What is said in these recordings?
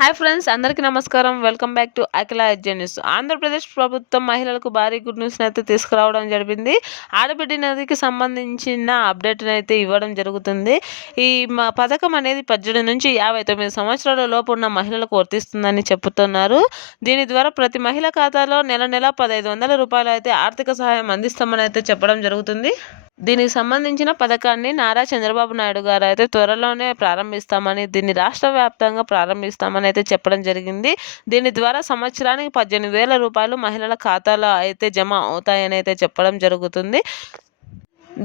Hi friends, అందరికీ నమస్కారం. Welcome back to Akhila ఎడ్జే న్యూస్. ఆంధ్రప్రదేశ్ ప్రభుత్వం మహిళలకు భారీ గుడ్ న్యూస్ని అయితే తీసుకురావడం జరిగింది. ఆడబిడ్డ నదికి సంబంధించిన అప్డేట్ని అయితే ఇవ్వడం జరుగుతుంది. ఈ పథకం అనేది 18 నుంచి 59 సంవత్సరాల లోపు ఉన్న మహిళలకు వర్తిస్తుందని చెబుతున్నారు. దీని ద్వారా ప్రతి మహిళ ఖాతాలో నెల 1,500 రూపాయలు అయితే ఆర్థిక సహాయం అందిస్తామని అయితే చెప్పడం జరుగుతుంది. దీనికి సంబంధించిన పథకాన్ని నారా చంద్రబాబు నాయుడు గారు అయితే త్వరలోనే ప్రారంభిస్తామని, దీన్ని రాష్ట్ర వ్యాప్తంగా ప్రారంభిస్తామని అయితే చెప్పడం జరిగింది. దీని ద్వారా సంవత్సరానికి 18,000 రూపాయలు మహిళల ఖాతాలో అయితే జమ అవుతాయని అయితే చెప్పడం జరుగుతుంది.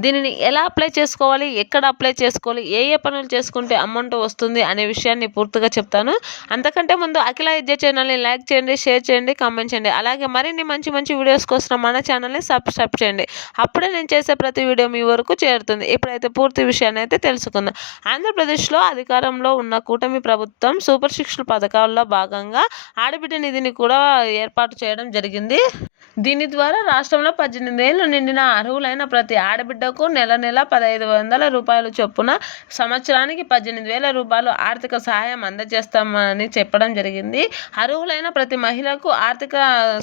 దీనిని ఎలా అప్లై చేసుకోవాలి, ఎక్కడ అప్లై చేసుకోవాలి, ఏ పనులు చేసుకుంటే అమౌంట్ వస్తుంది అనే విషయాన్ని పూర్తిగా చెప్తాను. అంతకంటే ముందు అఖిల ఎడ్జే ఛానల్ని లైక్ చేయండి, షేర్ చేయండి, కామెంట్ చేయండి. అలాగే మరిన్ని మంచి మంచి వీడియోస్ కోసం మన ఛానల్ని సబ్స్క్రైబ్ చేయండి. అప్పుడే నేను చేసే ప్రతి వీడియో మీ వరకు చేరుతుంది. ఇప్పుడైతే పూర్తి విషయాన్ని అయితే తెలుసుకుందాం. ఆంధ్రప్రదేశ్లో అధికారంలో ఉన్న కూటమి ప్రభుత్వం సూపర్ 6 పథకాల్లో భాగంగా ఆడబిడ్డ నిధిని కూడా ఏర్పాటు చేయడం జరిగింది. దీని ద్వారా రాష్ట్రంలో 18 ఏళ్లు నిండిన అర్హులైన ప్రతి ఆడబిడ్డకు నెల 1,500 రూపాయలు చొప్పున సంవత్సరానికి 18,000 రూపాయలు ఆర్థిక సహాయం అందజేస్తామని చెప్పడం జరిగింది. అర్హులైన ప్రతి మహిళకు ఆర్థిక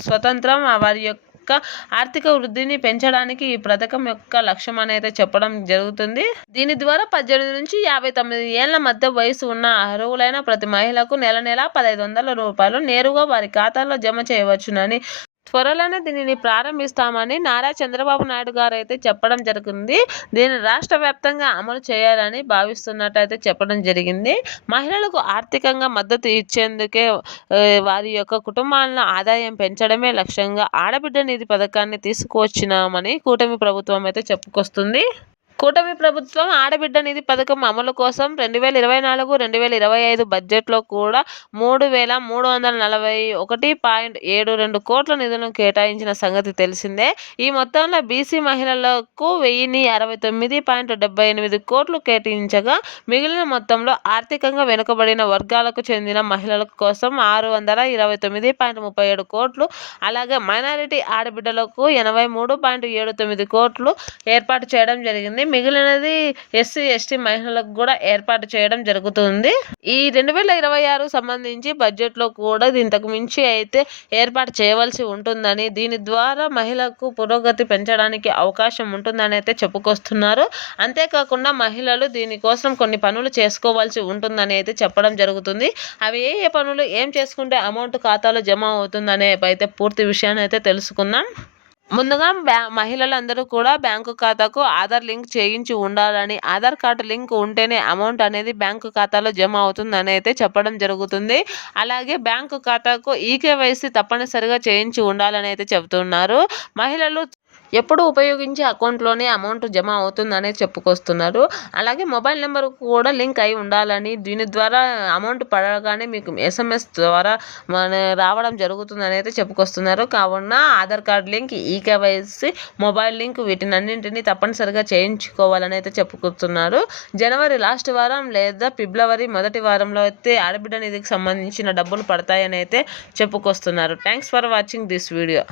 స్వతంత్రం, వారి యొక్క ఆర్థిక వృద్ధిని పెంచడానికి ఈ పథకం యొక్క లక్ష్యం అనేది చెప్పడం జరుగుతుంది. దీని ద్వారా 18 నుంచి 59 ఏళ్ల మధ్య వయసు ఉన్న అర్హులైన ప్రతి మహిళకు నెల 1,500 రూపాయలు నేరుగా వారి ఖాతాలో జమ చేయవచ్చునని, త్వరలోనే దీనిని ప్రారంభిస్తామని నారా చంద్రబాబు నాయుడు గారు అయితే చెప్పడం జరిగింది. దీన్ని రాష్ట్ర వ్యాప్తంగా అమలు చేయాలని భావిస్తున్నట్టు అయితే చెప్పడం జరిగింది. మహిళలకు ఆర్థికంగా మద్దతు ఇచ్చేందుకే వారి యొక్క కుటుంబాల ఆదాయం పెంచడమే లక్ష్యంగా ఆడబిడ్డ నిధి పథకాన్ని తీసుకువచ్చినామని కూటమి ప్రభుత్వం అయితే చెప్పుకొస్తుంది. కూటమి ప్రభుత్వం ఆడబిడ్డ నిధి పథకం అమలు కోసం 2024-2025 బడ్జెట్లో కూడా 3,341.72 కోట్ల నిధులను కేటాయించిన సంగతి తెలిసిందే. ఈ మొత్తంలో బీసీ మహిళలకు 1,069.78 కోట్లు కేటాయించగా, మిగిలిన మొత్తంలో ఆర్థికంగా వెనుకబడిన వర్గాలకు చెందిన మహిళల కోసం 629.37 కోట్లు, అలాగే మైనారిటీ ఆడబిడ్డలకు 83.79 కోట్లు ఏర్పాటు చేయడం జరిగింది. మిగిలినది ఎస్సీ, ఎస్టీ మహిళలకు కూడా ఏర్పాటు చేయడం జరుగుతుంది. ఈ 2026 సంబంధించి బడ్జెట్లో కూడా ఇంతకు మించి అయితే ఏర్పాటు చేయవలసి ఉంటుందని, దీని ద్వారా మహిళలకు పురోగతి పెంచడానికి అవకాశం ఉంటుందని అయితే చెప్పుకొస్తున్నారు. అంతేకాకుండా మహిళలు దీనికోసం కొన్ని పనులు చేసుకోవాల్సి ఉంటుందని అయితే చెప్పడం జరుగుతుంది. అవి ఏ పనులు, ఏం చేసుకుంటే అమౌంట్ ఖాతాలో జమ అవుతుందనే అయితే పూర్తి విషయాన్ని అయితే తెలుసుకుందాం. ముందుగా మహిళలందరూ కూడా బ్యాంకు ఖాతాకు ఆధార్ లింక్ చేయించి ఉండాలని, ఆధార్ కార్డు లింక్ ఉంటేనే అమౌంట్ అనేది బ్యాంకు ఖాతాలో జమ అవుతుందని అయితే చెప్పడం జరుగుతుంది. అలాగే బ్యాంకు ఖాతాకు ఈకేవైసీ తప్పనిసరిగా చేయించి ఉండాలని అయితే చెబుతున్నారు. మహిళలు ఎప్పుడు ఉపయోగించే అకౌంట్లోనే అమౌంట్ జమ అవుతుందనే చెప్పుకొస్తున్నారు. అలాగే మొబైల్ నెంబర్ కూడా లింక్ అయి ఉండాలని, దీని ద్వారా అమౌంట్ పడగానే మీకు SMS ద్వారా రావడం జరుగుతుందని అయితే చెప్పుకొస్తున్నారు. కావున Aadhaar card link, eKYC, mobile link వీటినన్నింటినీ తప్పనిసరిగా చేయించుకోవాలని అయితే చెప్పుకొస్తున్నారు. జనవరి లాస్ట్ వారం లేదా ఫిబ్రవరి మొదటి వారంలో అయితే ఆడబిడ్డ నిధికి సంబంధించిన డబ్బులు పడతాయని అయితే చెప్పుకొస్తున్నారు. Thanks for watching this video.